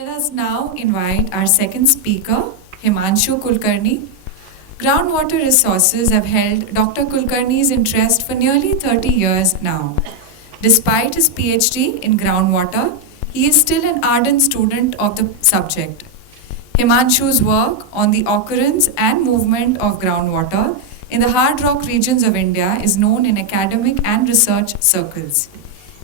Let us now invite our second speaker, Himanshu Kulkarni. Groundwater resources have held Dr. Kulkarni's interest for nearly 30 years now. Despite his PhD in groundwater, he is still an ardent student of the subject. Himanshu's work on the occurrence and movement of groundwater in the hard rock regions of India is known in academic and research circles.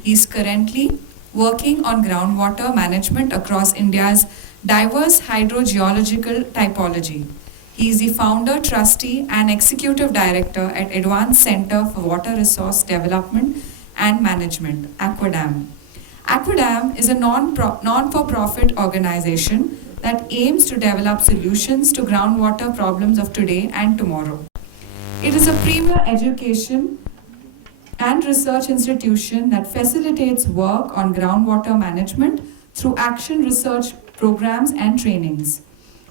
He is currently working on groundwater management across India's diverse hydrogeological typology. He is the founder, trustee, and executive director at Advanced Center for Water Resource Development and Management, Aquadam. Aquadam is a non-for-profit organization that aims to develop solutions to groundwater problems of today and tomorrow. It is a premier education and research institution that facilitates work on groundwater management through action research programs and trainings.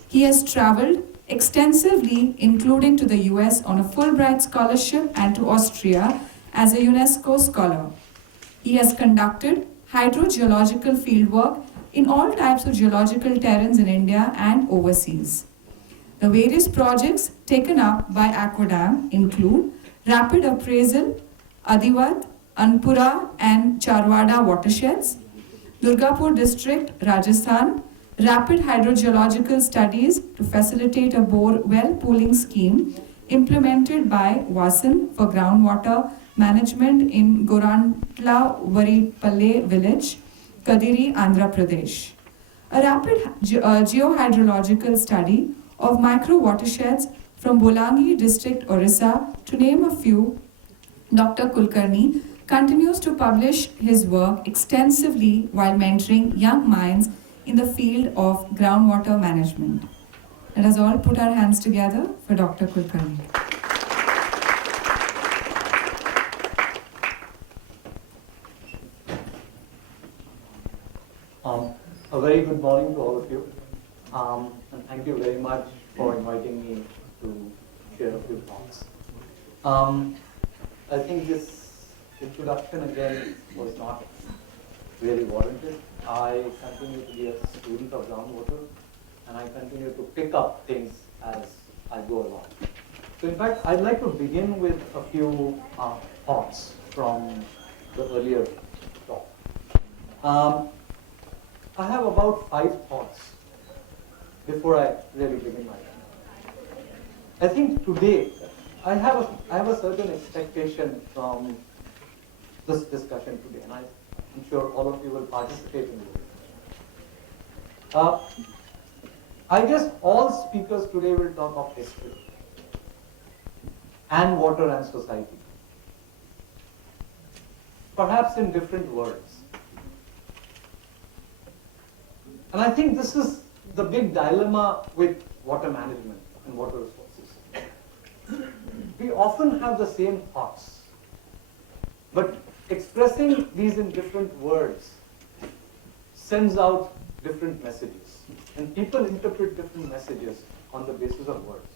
He has traveled extensively, including to the US on a Fulbright scholarship and to Austria as a UNESCO scholar. He has conducted hydrogeological fieldwork in all types of geological terrains in India and overseas. The various projects taken up by Aquadam include rapid appraisal, Adiwat, Anpura and Charwada watersheds, Durgapur district, Rajasthan, rapid hydrogeological studies to facilitate a bore well pooling scheme implemented by Vasan for groundwater management in Gorantla Varipalle village, Kadiri, Andhra Pradesh. A rapid geohydrological study of micro watersheds from Bolangi district, Orissa, to name a few. Dr. Kulkarni continues to publish his work extensively while mentoring young minds in the field of groundwater management. Let us all put our hands together for Dr. Kulkarni. A very good morning to all of you, and thank you very much for inviting me to share a few thoughts. I think this introduction again was not really warranted. I continue to be a student of groundwater, and I continue to pick up things as I go along. So in fact, I'd like to begin with a few thoughts from the earlier talk. I have about 5 thoughts before I really begin my talk. I think today I have a certain expectation from this discussion today, and I'm sure all of you will participate in it. I guess all speakers today will talk of history and water and society, perhaps in different words. And I think this is the big dilemma with water management and water resources. We often have the same thoughts, but expressing these in different words sends out different messages, and people interpret different messages on the basis of words.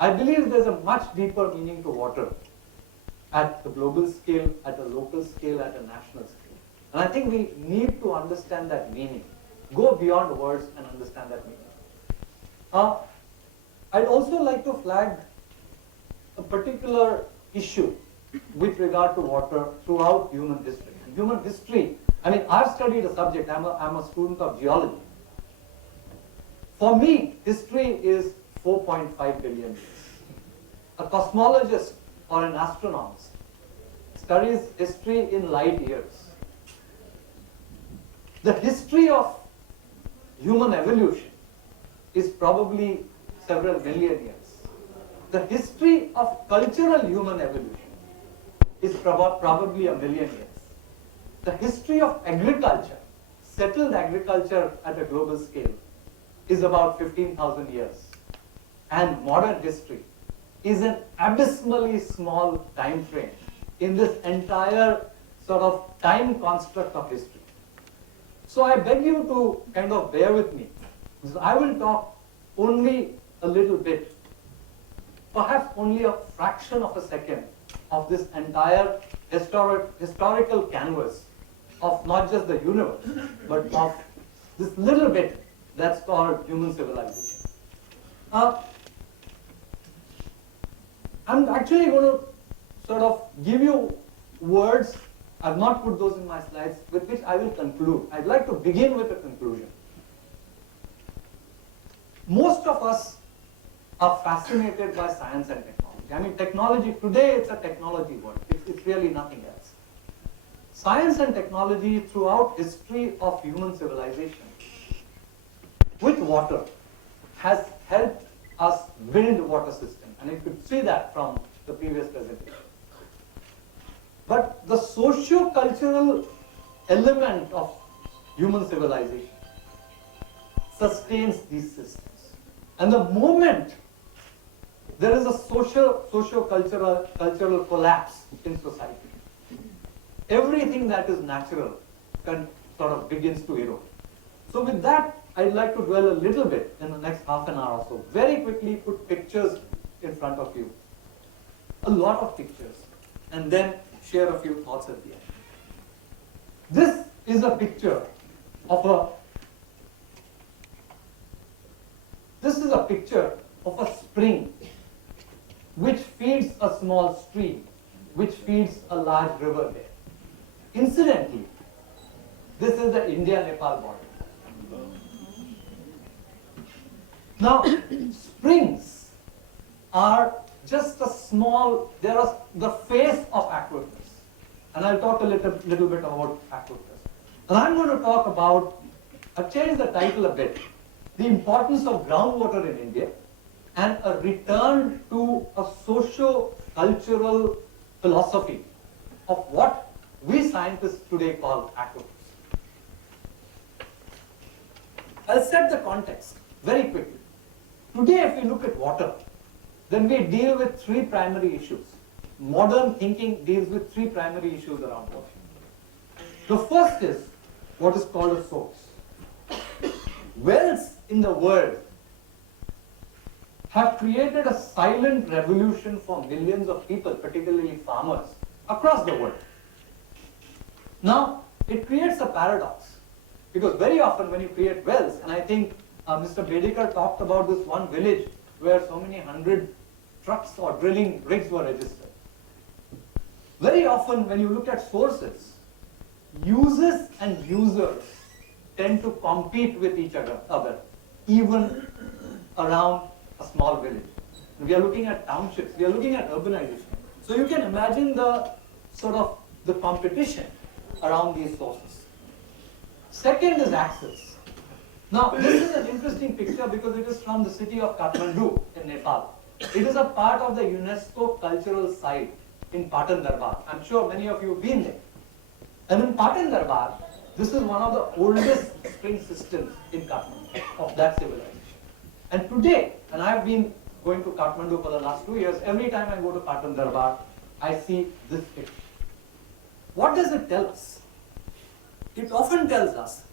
I believe there's a much deeper meaning to water at the global scale, at a local scale, at a national scale. And I think we need to understand that meaning, go beyond words and understand that meaning. I'd also like to flag a particular issue with regard to water throughout human history. And human history, I mean, I've studied a subject, I'm a student of geology. For me, history is 4.5 billion years. A cosmologist or an astronomist studies history in light years. The history of human evolution is probably several million years. The history of cultural human evolution is probably a million years. The history of agriculture, settled agriculture at a global scale, is about 15,000 years. And modern history is an abysmally small time frame in this entire sort of time construct of history. So I beg you to kind of bear with me. I will talk only a little bit, perhaps only a fraction of a second of this entire historical canvas of not just the universe, but of this little bit that's called human civilization. I'm actually going to sort of give you words, I've not put those in my slides, with which I will conclude. I'd like to begin with a conclusion. Most of us are fascinated by science and technology. I mean, technology, today it's a technology word. It's really nothing else. Science and technology throughout history of human civilization with water has helped us build water system. And you could see that from the previous presentation. But the socio-cultural element of human civilization sustains these systems. And the moment there is a socio-cultural collapse in society, everything that is natural sort of begins to erode. So with that, I'd like to dwell a little bit in the next half an hour or so. Very quickly put pictures in front of you. A lot of pictures. And then share a few thoughts at the end. This is a picture of a spring which feeds a small stream, which feeds a large river there. Incidentally, this is the India-Nepal border. Now, springs are just a small, they are the face of aquifers. And I'll talk a little bit about aquifers. And I'm going to talk about, I've changed the title a bit, the importance of groundwater in India and a return to a socio-cultural philosophy of what we scientists today call aquifers. I'll set the context very quickly. Today, if we look at water, then we deal with three primary issues. Modern thinking deals with three primary issues around water. The first is what is called a source. Wells in the world have created a silent revolution for millions of people, particularly farmers, across the world. Now, it creates a paradox, because very often when you create wells, and I think Mr. Bedekar talked about this one village where so many hundred trucks or drilling rigs were registered. Very often when you look at sources, uses and users tend to compete with each other, even around a small village. We are looking at townships, we are looking at urbanization. So you can imagine the sort of the competition around these sources. Second is access. Now, this is an interesting picture because it is from the city of Kathmandu in Nepal. It is a part of the UNESCO cultural site in Patan Darbar. I'm sure many of you have been there. And in Patan Darbar, this is one of the oldest spring systems in Kathmandu of that civilization. And today, and I've been going to Kathmandu for the last 2 years, every time I go to Patan Darbar, I see this picture. What does it tell us? It often tells us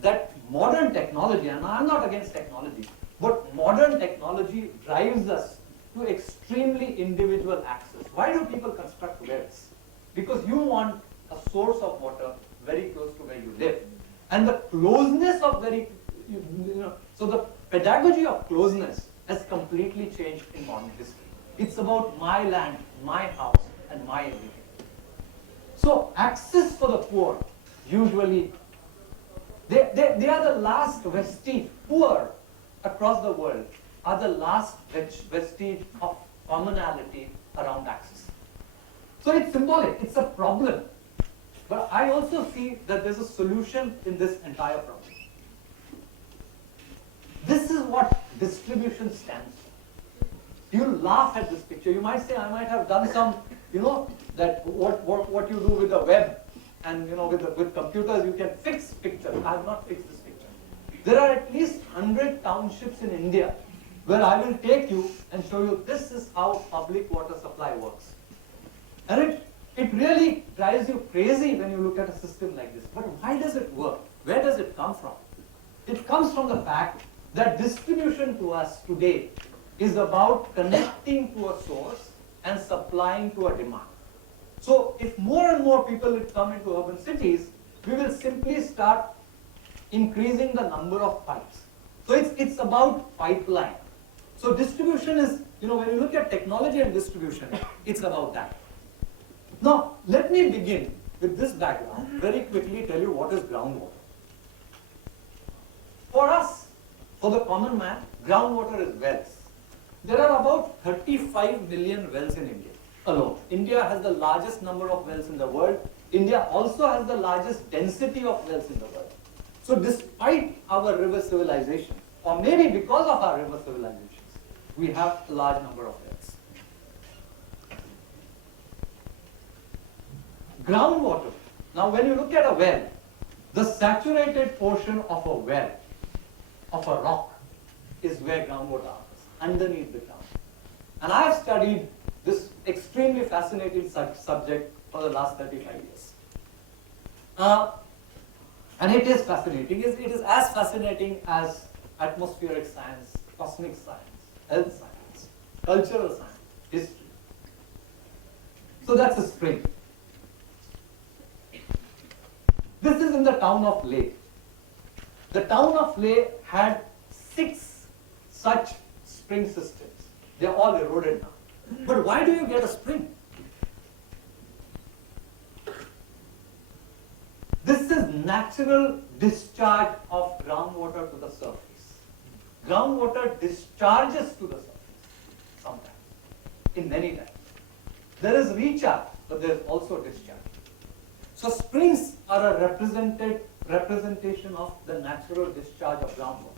that modern technology, and I'm not against technology, but modern technology drives us to extremely individual access. Why do people construct wells? Because you want a source of water very close to where you live. And the closeness of so the pedagogy of closeness has completely changed in modern history. It's about my land, my house, and my everything. So access for the poor, usually, they are the last vestige, poor across the world are the last vestige of commonality around access. So it's symbolic, it's a problem. But I also see that there's a solution in this entire problem. This is what distribution stands for. You laugh at this picture. You might say, I might have done some, that what you do with the web and with computers, you can fix pictures. I have not fixed this picture. There are at least 100 townships in India where I will take you and show you this is how public water supply works. And it really drives you crazy when you look at a system like this. But why does it work? Where does it come from? It comes from the fact that distribution to us today is about connecting to a source and supplying to a demand. So if more and more people come into urban cities, we will simply start increasing the number of pipes. So it's about pipeline. So distribution is, when you look at technology and distribution, it's about that. Now, let me begin with this background, very quickly tell you what is groundwater. For us, for the common man, groundwater is wells. There are about 35 million wells in India alone. India has the largest number of wells in the world. India also has the largest density of wells in the world. So despite our river civilization, or maybe because of our river civilizations, we have a large number of wells. Groundwater. Now when you look at a well, the saturated portion of a well, of a rock, is where groundwater occurs, underneath the ground. And I have studied this extremely fascinating subject for the last 35 years. And it is fascinating. It is as fascinating as atmospheric science, cosmic science, health science, cultural science, history. So that's a spring. This is in the town of Leh. The town of Leh had 6 such spring systems. They're all eroded now. But why do you get a spring? This is natural discharge of groundwater to the surface. Groundwater discharges to the surface sometimes, in many times. There is recharge, but there is also discharge. So springs are a representation of the natural discharge of groundwater.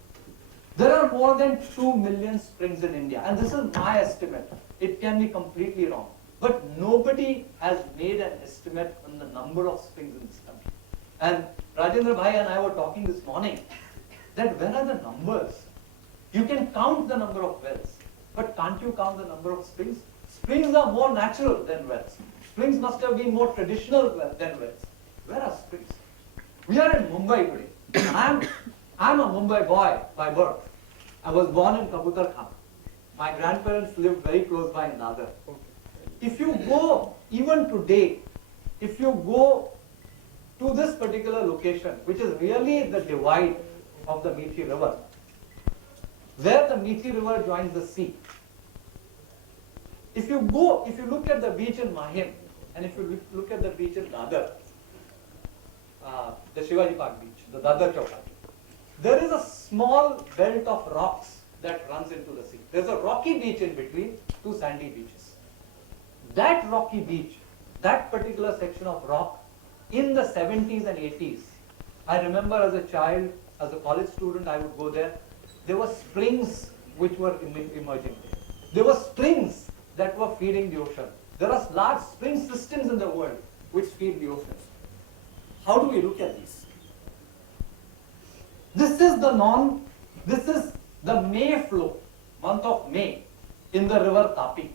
There are more than 2 million springs in India, and this is my estimate. It can be completely wrong. But nobody has made an estimate on the number of springs in this country. And Rajendra Bhai and I were talking this morning that where are the numbers? You can count the number of wells, but can't you count the number of springs? Springs are more natural than wells. Springs must have been more traditional than wells. Where are springs? We are in Mumbai today. I'm a Mumbai boy by birth. I was born in Kabutar Khana. My grandparents lived very close by in Dadar. If you go, even today, if you go to this particular location, which is really the divide of the Methi River, where the Methi River joins the sea. If you look at the beach in Mahim, and if you look at the beach in Dadar, the Shivaji Park beach, the Dadar Chowpatty, there is a small belt of rocks that runs into the sea. There's a rocky beach in between, 2 sandy beaches. That rocky beach, that particular section of rock, in the 70s and 80s, I remember as a child, as a college student, I would go there. There were springs which were emerging there. There were springs that were feeding the ocean. There are large spring systems in the world which feed the oceans. How do we look at these? This is the May flow, month of May, in the river Tapi.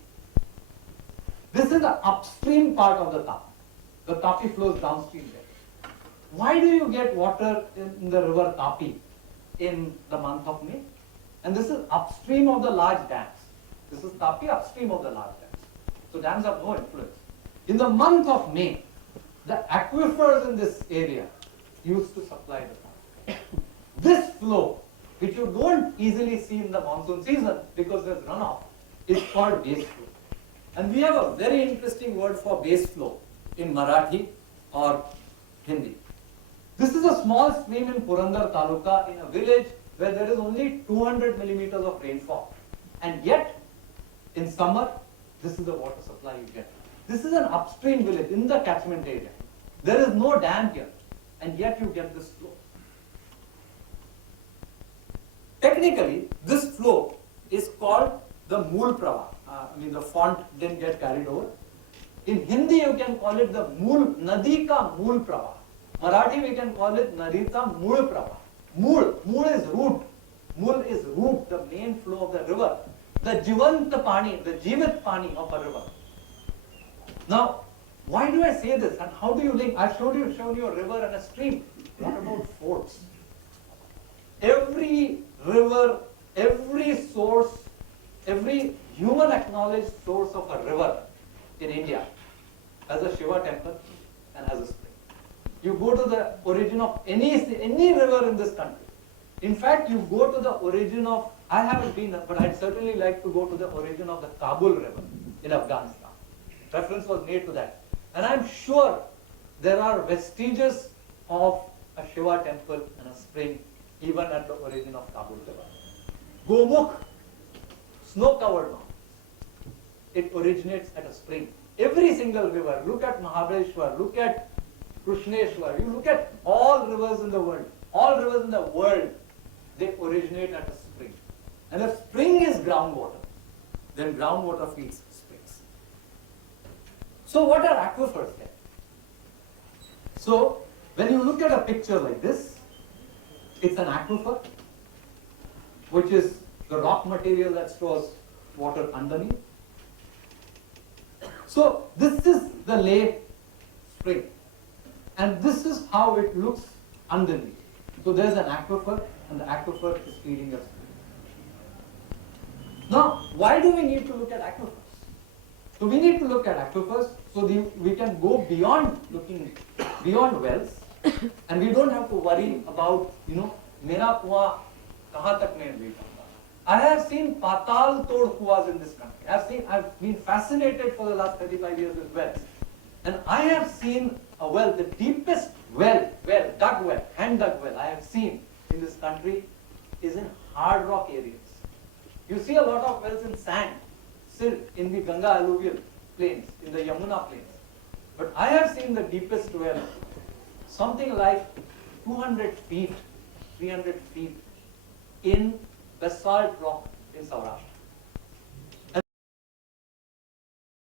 This is the upstream part of the Tapi. The Tapi flows downstream there. Why do you get water in the river Tapi in the month of May? And this is upstream of the large dams. This is Tapi upstream of the large dams. So dams have no influence. In the month of May, the aquifers in this area used to supply the Tapi. This flow, which you don't easily see in the monsoon season because there's runoff, is called base flow. And we have a very interesting word for base flow in Marathi or Hindi. This is a small stream in Purandar Taluka in a village where there is only 200 millimeters of rainfall. And yet, in summer, this is the water supply you get. This is an upstream village in the catchment area. There is no dam here, and yet you get this flow. Technically, this flow is called the Mool Prava. The font didn't get carried over. In Hindi, you can call it the Nadi ka Mool Prava. Marathi, we can call it Nadi ka Mool Prava. Mool is root. Mool is root, the main flow of the river. The Jivant Pani, the Jivat Pani of a river. Now, why do I say this and how do you link? I've shown you a river and a stream. What about forts? Every river, every source, every human acknowledged source of a river in India has a Shiva temple and has a spring. You go to the origin of any river in this country. In fact, you go to the origin of, I haven't been, but I'd certainly like to go to the origin of the Kabul River in Afghanistan. Reference was made to that. And I'm sure there are vestiges of a Shiva temple and a spring even at the origin of Kabul River. Gomukh, snow-covered mountains. It originates at a spring. Every single river, look at Mahabaleshwar, look at Krishneshwar, you look at all rivers in the world, they originate at a spring. And if spring is groundwater, then groundwater feeds springs. So what are aquifers then? So when you look at a picture like this, it's an aquifer, which is the rock material that stores water underneath. So this is the lay spring, and this is how it looks underneath. So there's an aquifer, and the aquifer is feeding a spring. Now, why do we need to look at aquifers? So we need to look at aquifers so we can go beyond wells, and we don't have to worry about, mera kuan kahan tak main reach. I have seen patal tod kuas in this country. I've been fascinated for the last 35 years with wells. And I have seen a well, the deepest hand dug well I have seen in this country is in hard rock areas. You see a lot of wells in sand, still in the Ganga alluvial plains, in the Yamuna plains. But I have seen the deepest well, something like 200 feet, 300 feet in basalt rock in Saurashtra.